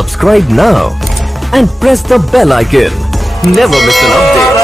Subscribe now and press the bell icon. Never miss an update.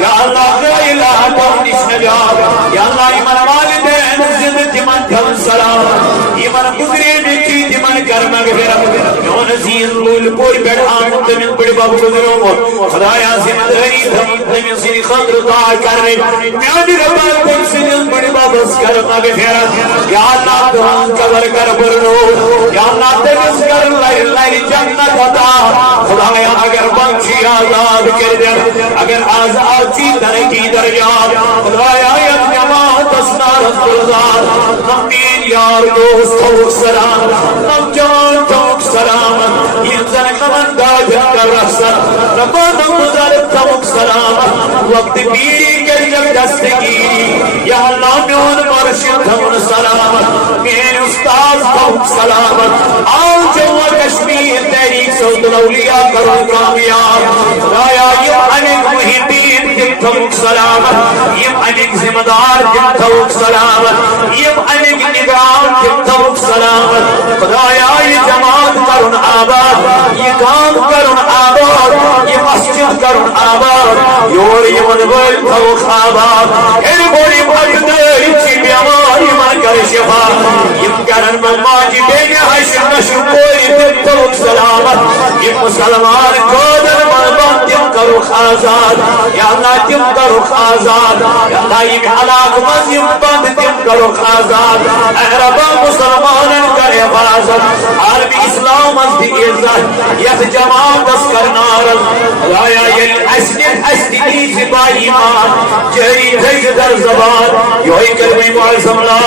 Ya Allah नजात या अल्लाह ईमान वालिदैन जिंद तिमन कम सलाम ईमान गुजरे मिठी तिमन कर मगफिरत योन जीन लूल कोई बैठान तमिन बड़े बाबू गुजरो खुदाया जिम्मेदारी तमिन सिनी खतर तार करने म्यानी रब्बा तुम सिनी बड़े बाबू कर मगफिरत या अल्लाह तुम कबर कर बरनो या अल्लाह तमिन कर लाई लाई जन्नत अता खुदाया अगर बंशी आजाद कर दे अगर आजाद ची तरकी दरजा खुदाया यद जमात अस्नार गुलजार नमीन यार दोस्त तौक सलाम नम जान तौक सलाम ये जन कमंदा जंकर रखसर नमान गुजर तौक सलाम वक्त बीरी कर जब दस्तगीरी या अल्लाह म्योन मर्शिद तौक सलाम मेरे उस्ताद तौक सलाम आओ जवा कश्मीर तहरीक सऊदुल औलिया करो कामयाब खुदाया ये अनेक मुहिबीन तौक सलाम ये अनेक जिम्मेदार तौक सलाम ये अनेक निगरान तौक सलाम खुदाया ये जमात करुण आबाद ये काम करुण आबाद ये मस्जिद करुण आबाद योर ये मनवर तौक आबाद इन बोरी मजदर ची बीमारी मन कर शिफा ये करन ममाजी बेने हशर नशर कोई तौक सलाम ये मुसलमान कोदर मनबन तिम करो आजाद या अल्लाह तिम करो आजाद या अल्लाह ये हलाक मजिम बंद तिम करो आजाद अरबा मुसलमान कर हिफाजत आलमी इस्लाम मस्दी इज्जत यत जमात दस करनार खुदाया ये असली सिपाही ईमान जरी धज दर ज़बान योई कलमे मुअज़्ज़म ला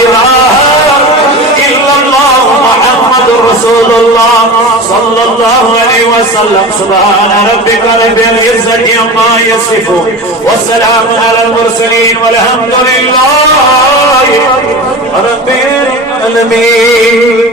इलाहा इल्लल्लाह मुहम्मदुर रसूलुल्लाह सल्लल्लाहु अलैहि वसल्लम सुभान रब्बिका रब्बिल इज्जति अम्मा यसिफून वस्सलामु अलल मुरसलीन वल्हम्दुलिल्लाहि रब्बिल आलमीन।